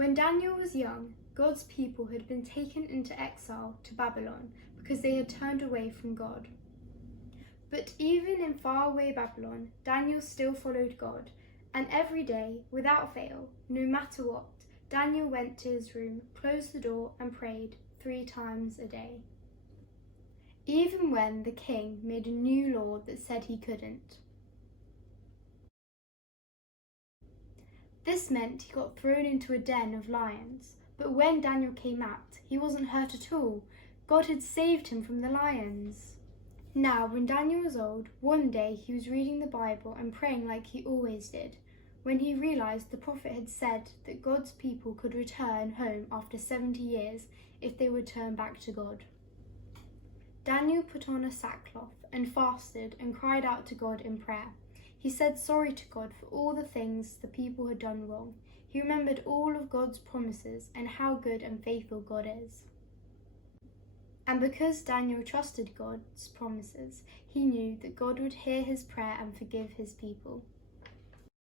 When Daniel was young, God's people had been taken into exile to Babylon because they had turned away from God. But even in faraway Babylon, Daniel still followed God, and every day, without fail, no matter what, Daniel went to his room, closed the door, and prayed 3 times a day. Even when the king made a new law that said he couldn't. This meant he got thrown into a den of lions, but when Daniel came out, he wasn't hurt at all. God had saved him from the lions. Now, when Daniel was old, one day he was reading the Bible and praying like he always did, when he realised the prophet had said that God's people could return home after 70 years if they would turn back to God. Daniel put on a sackcloth and fasted and cried out to God in prayer. He said sorry to God for all the things the people had done wrong. He remembered all of God's promises and how good and faithful God is. And because Daniel trusted God's promises, he knew that God would hear his prayer and forgive his people.